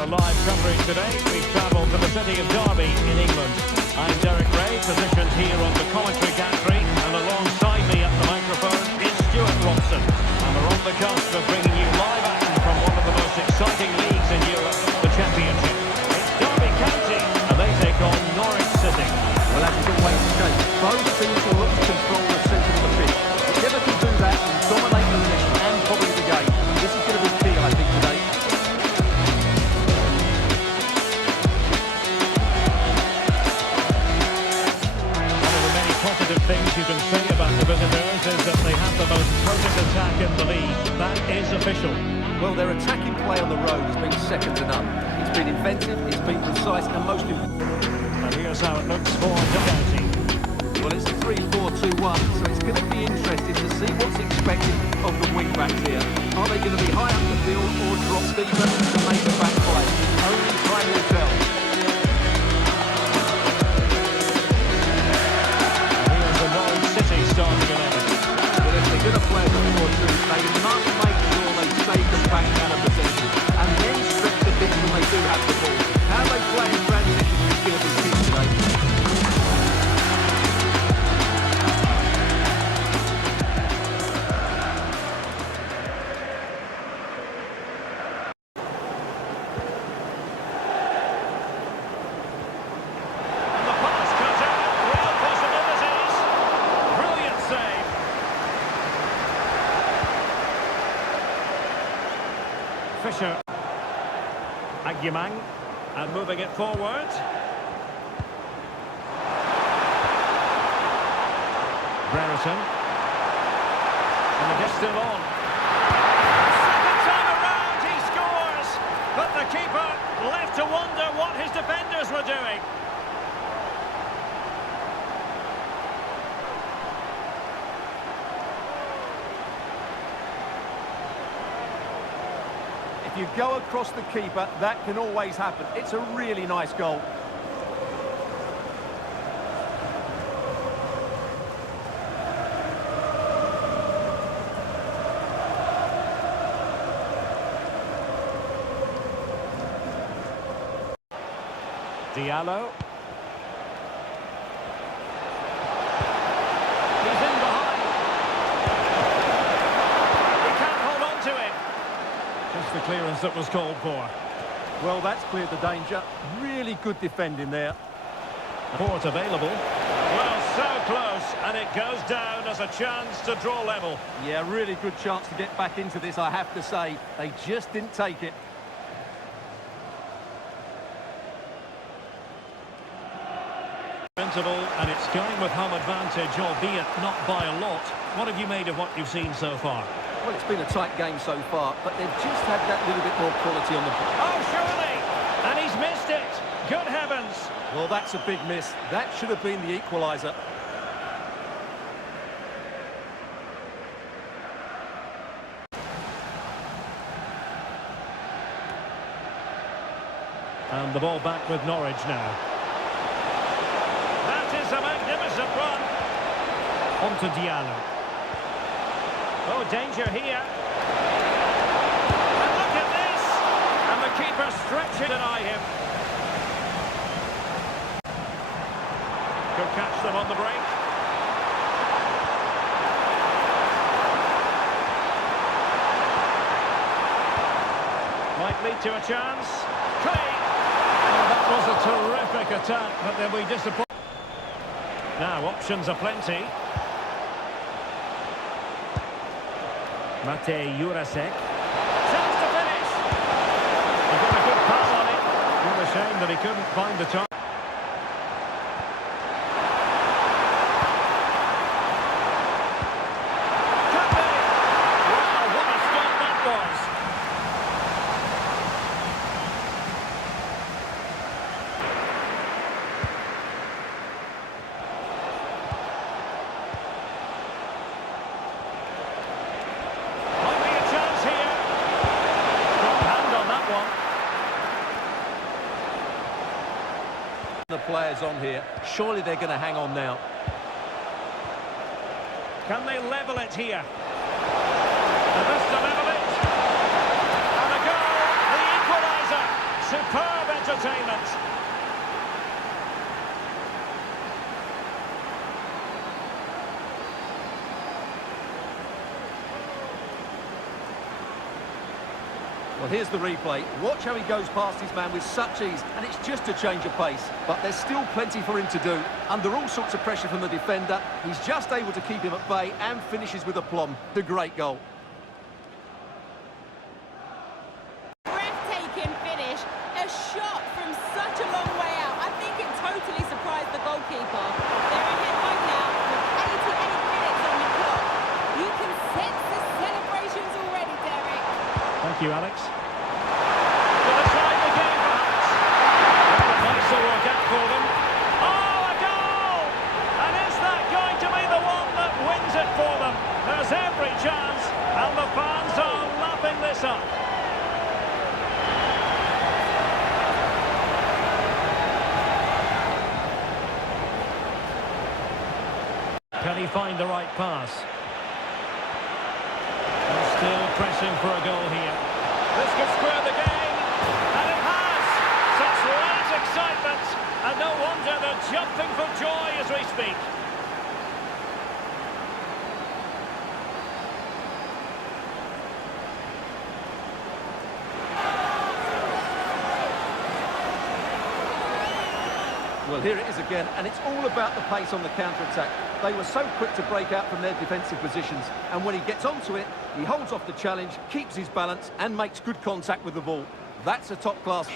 our live coverage today, we've travelled to the city of Derby in England. I'm Derek Ray, positioned here on the commentary gantry, and alongside me at the microphone is Stuart Robson. And we're on the cusp of bringing you live action from one of the most exciting leagues in Europe, the Championship. It's Derby County, and they take on Norwich City. Well, as is always the case, both teams will look to control the centre of the pitch. Whichever can do that and dominate the possession and probably the game. This is going to be key, I think, today. One of the many positive things you can say about the visitors is that they have the most potent attack in the league. That is official. Well, their attacking play on the road has been second to none. It's been inventive, it's been precise, and most important. And here's how it looks for County. Well, it's a 3-4-2-1, so it's going to be interesting to see what's expected of the wing-backs here. Are they going to be high up the field or drop deeper to make the back play? Only time will tell. Here's the Norwich City starting 11. Well, if they're going to play a 4-2, they must make sure they stay compact out of possession and then stretch the pitch when they do have the ball. How they play in transition is going to be key today. Fisher, Agyemang, and moving it forward. Brereton, and the guess still on. Second time around he scores, but the keeper left to wonder what his defenders were doing. If you go across the keeper, that can always happen. It's a really nice goal. Diallo. He's in behind. He can't hold on to it. Just the clearance that was called for. Well, that's cleared the danger. Really good defending there. Port available. Well, so close, and it goes down as a chance to draw level. Yeah, really good chance to get back into this, I have to say. They just didn't take it. Interval, and it's going with home advantage, albeit not by a lot. What have you made of what you've seen so far? Well, it's been a tight game so far, but they've just had that little bit more quality on the ball. Oh, surely! And he's missed it! Good heavens! Well, that's a big miss. That should have been the equaliser. And the ball back with Norwich now. That is a magnificent run. On to Diallo. Oh, danger here. And look at this! And the keeper stretching to deny him. Could catch them on the break. Might lead to a chance. Clean! Oh, that was a terrific attack, but they'll be disappointed. Now, options are plenty. Matej Jurasek. Chance to finish! He got a good pass on it. What a shame that he couldn't find the time. Wow, what a stop that was! The players on here, surely they're going to hang on now. Can they level it here? And this to level it. And a goal, the equaliser. Well, here's the replay. Watch how he goes past his man with such ease, and it's just a change of pace. But there's still plenty for him to do. Under all sorts of pressure from the defender, he's just able to keep him at bay and finishes with aplomb. A great goal. Breathtaking finish. A shot from such a long way out. I think it totally surprised the goalkeeper. They're ahead right now with 88 minutes on the clock. You can sense the celebrations already, Derek. Thank you, Alex. To the side of the game, perhaps. Well, it might still work out for them. Oh, a goal! And is that going to be the one that wins it for them? There's every chance, and the fans are lapping this up. Can he find the right pass? They're still pressing for a goal here. This could square the game, and it has! Such late excitement, and no wonder they're jumping for joy as we speak. Well, here it is again, and it's all about the pace on the counter-attack. They were so quick to break out from their defensive positions, and when he gets onto it, he holds off the challenge, keeps his balance, and makes good contact with the ball. That's a top-class.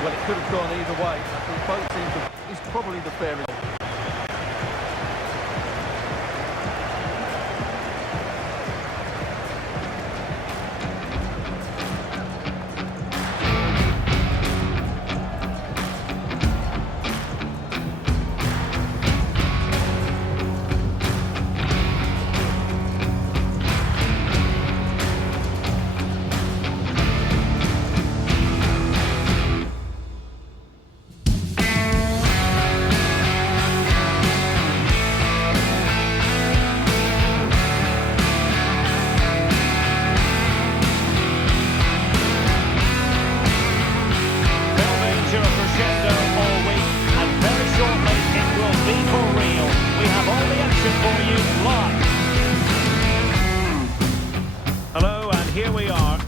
Well, it could have gone either way. I think both teams is probably the fair result.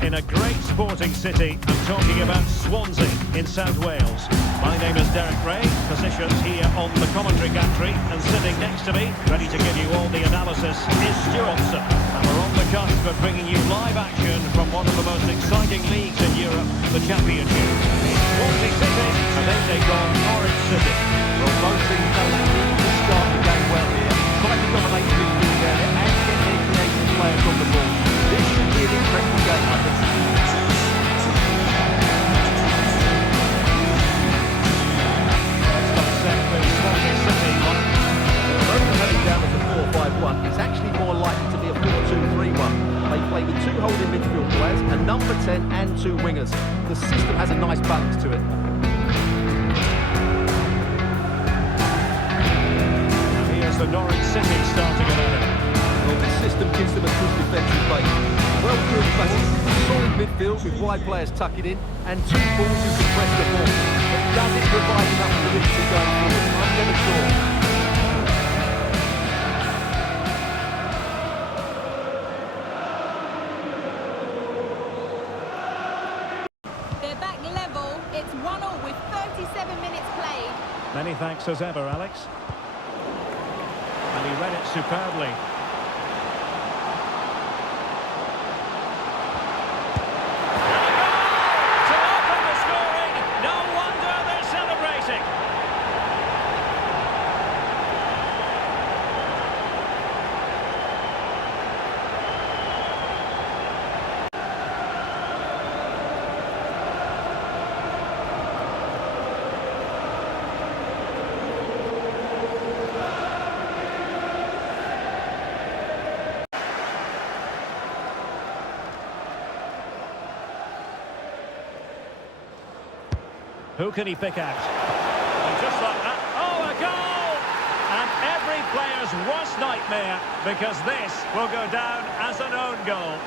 In a great sporting city, I'm talking about Swansea in South Wales. My name is Derek Ray, positioned here on the commentary gantry, and sitting next to me, ready to give you all the analysis, is Stuart Robson. And we're on the cusp of bringing you live action from one of the most exciting leagues in Europe, the Championship. Swansea City, and they take on Norwich City. Well, both teams know they need to start the game well here. Try to dominate the midfield area and get their creative players on the ball. This should be an interesting game, I think. Heading down as a 4-5-1, it's actually more likely to be a 4-2-3-1. They play with two holding midfield players, a number 10 and two wingers. The system has a nice balance to it. And here's the Norwich City starting 11. Well, the system gives them a good defensive base. Well-drilled passes, solid midfield with wide players tucking in, and two balls who can press the ball. But does it provide enough fluidity going forward? I'm never sure. It's 1-1 with 37 minutes played. Many thanks as ever, Alex. And he read it superbly. To open the scoring, no wonder they're celebrating. Who can he pick out? And just like that, oh, a goal! And every any player's worst nightmare, because this will go down as an own goal.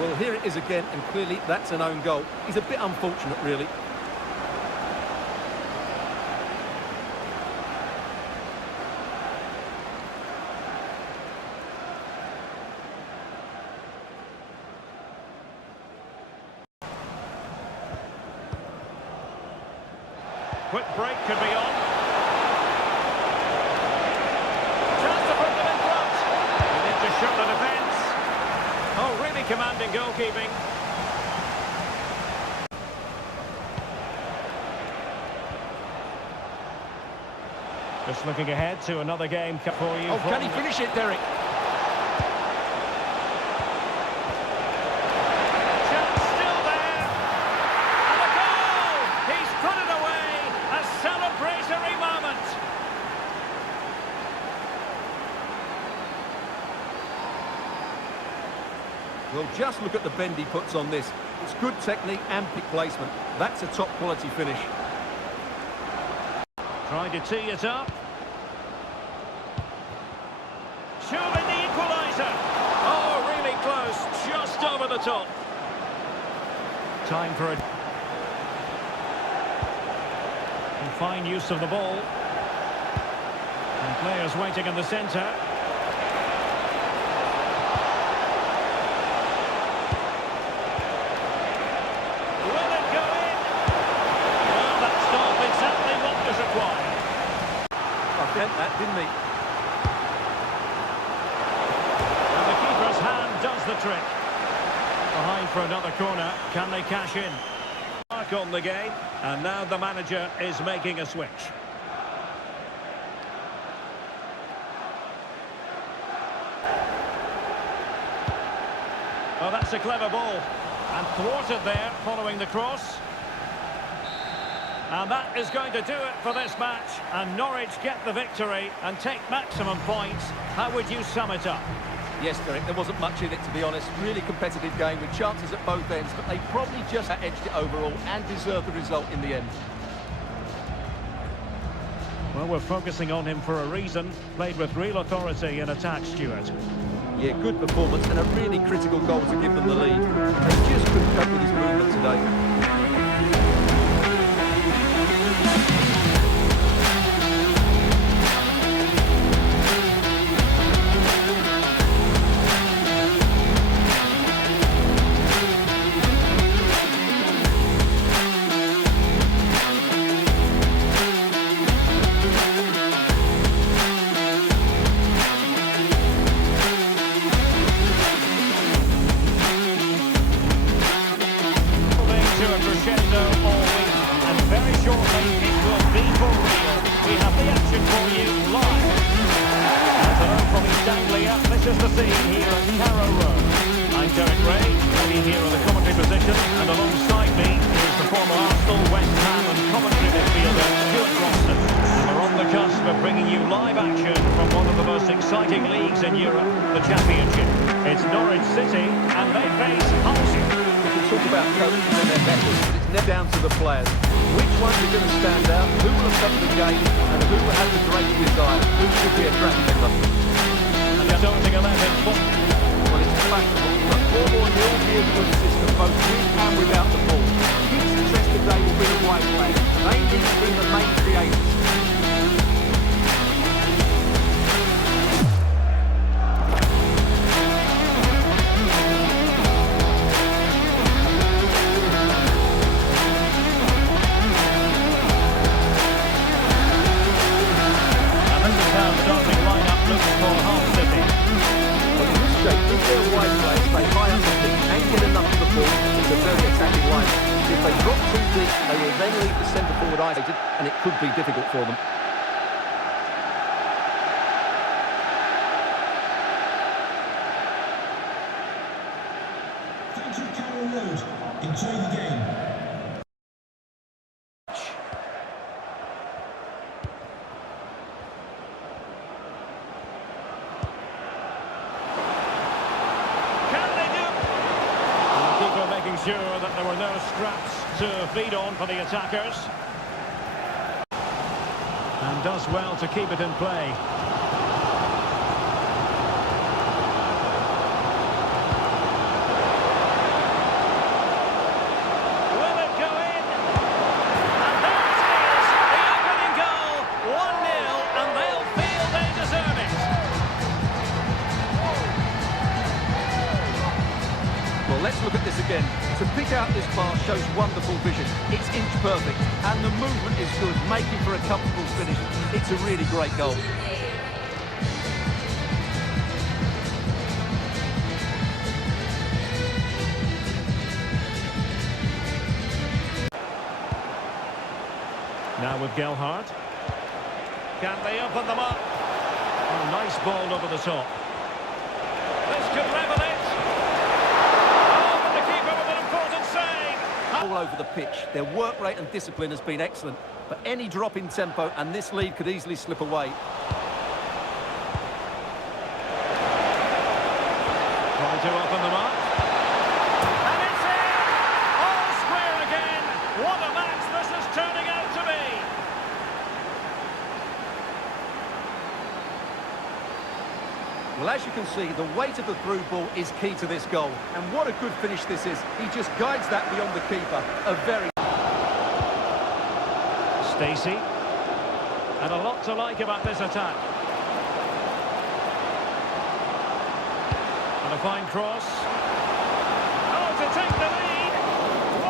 Well, here it is again, and clearly that's an own goal. He's a bit unfortunate, really. Quick break could be on. Chance to put them in front. They need to shut the defence. Oh, really commanding goalkeeping. Just looking ahead to another game for you. Oh, can he finish it, Derek? Chance still there. And a goal! He's put it away. A celebratory moment. Well, just look at the bend he puts on this. It's good technique and pick placement. That's a top quality finish. Trying to tee it up. Surely the equaliser. Oh, really close. Just over the top. Time for a... And fine use of the ball. And players waiting in the centre. Will it go in? Well, that's not exactly what was required. I meant that, didn't he? And the keeper's hand does the trick. Behind for another corner. Can they cash in? Mark on the game. And now the manager is making a switch. Oh, that's a clever ball. And thwarted there following the cross. And that is going to do it for this match. And Norwich get the victory and take maximum points. How would you sum it up? Yes, Derek, there wasn't much in it, to be honest. Really competitive game with chances at both ends, but they probably just edged it overall and deserved the result in the end. Well, we're focusing on him for a reason. Played with real authority in attack, Stuart. Yeah, good performance and a really critical goal to give them the lead. They just couldn't cope with his movement today. This is the scene here at Carriera. I'm Derek Ray, ready here in the commentary position, and alongside me is the former Arsenal, West Ham and commentary midfielder Stuart Robson. And we're on the cusp of bringing you live action from one of the most exciting leagues in Europe, the Championship. It's Norwich City, and they face Hull. We can talk about coaches and their methods, but it's never down to the players. Which ones are going to stand out, who will affect the game, and who will have the greatest desire, who should be a track member. Starting 11. Well, it's factual, but more in your view of the system, both with and without the ball. Huge success today will be the white flag. They need to be the main creators. And this is how the starting lineup looks for Hull City. If they're wide players, stay high up the pitch and get enough of the ball, it's a very attacking line. If they drop too deep, they will then leave the centre forward isolated, and it could be difficult for them. Thank you, Carroll Road. Enjoy the game. sure that there were no scraps to feed on for the attackers. And does well to keep it in play. Will it go in? And that is the opening goal. 1-0, and they'll feel they deserve it. Well, let's look at this again. To pick out this pass shows wonderful vision. It's inch perfect, and the movement is good, making for a comfortable finish. It's a really great goal. Now with Gelhardt. Can they open them up? Oh, nice ball over the top. This could level it. Oh, but the keeper with an important save. All over the pitch. Their work rate and discipline has been excellent, but any drop in tempo and this lead could easily slip away. Trying to open them up. And it's in! All square again. What a match this is turning out to be. Well, as you can see, the weight of the through ball is key to this goal. And what a good finish this is. He just guides that beyond the keeper. A very... Stacey. And a lot to like about this attack. And a fine cross. Oh, to take the lead.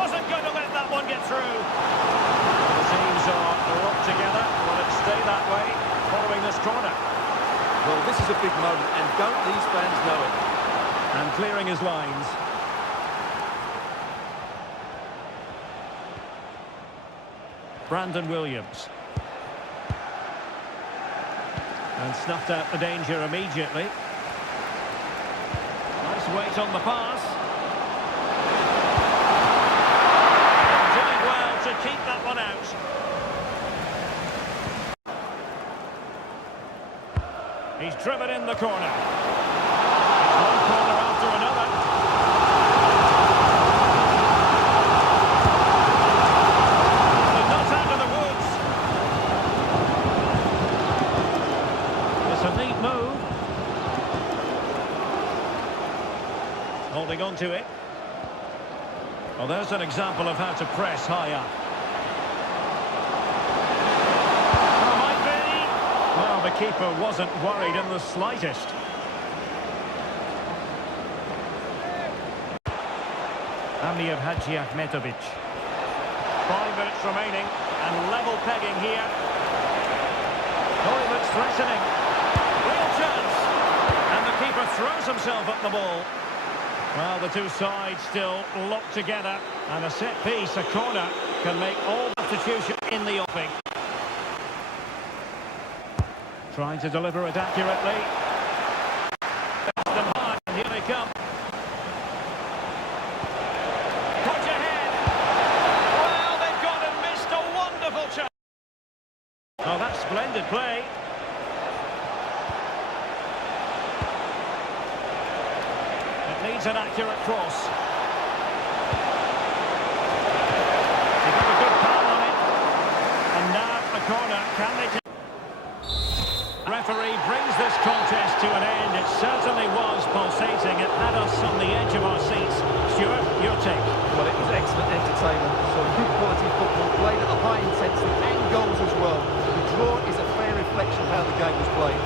Wasn't going to let that one get through. The teams are locked together. Will it stay that way following this corner? Well, this is a big moment, and don't these fans know it? And clearing his lines. Brandon Williams. And snuffed out the danger immediately. Nice weight on the pass. Doing well to keep that one out. He's driven in the corner. It's one corner after another. They're not out of the woods. It's a neat move. Holding on to it. Well, there's an example of how to press high up. Well, the keeper wasn't worried in the slightest. Amir Hadji Ahmetovic. 5 minutes remaining, and level pegging here. Oh, he looks threatening. Real chance. And the keeper throws himself at the ball. Well, the two sides still locked together, and a set piece, a corner, can make all substitution in the offing. Trying to deliver it accurately. Best them high, and here they come. Push ahead. Well, they've gone and missed a wonderful chance. Oh, that's splendid play. It needs an accurate cross. He got a good power on it. And now a corner. Can they take? Referee brings this contest to an end. It certainly was pulsating. It had us on the edge of our seats. Stuart, your take? Well, it was excellent entertainment. So good quality football played at a high intensity and goals as well. The draw is a fair reflection of how the game was played.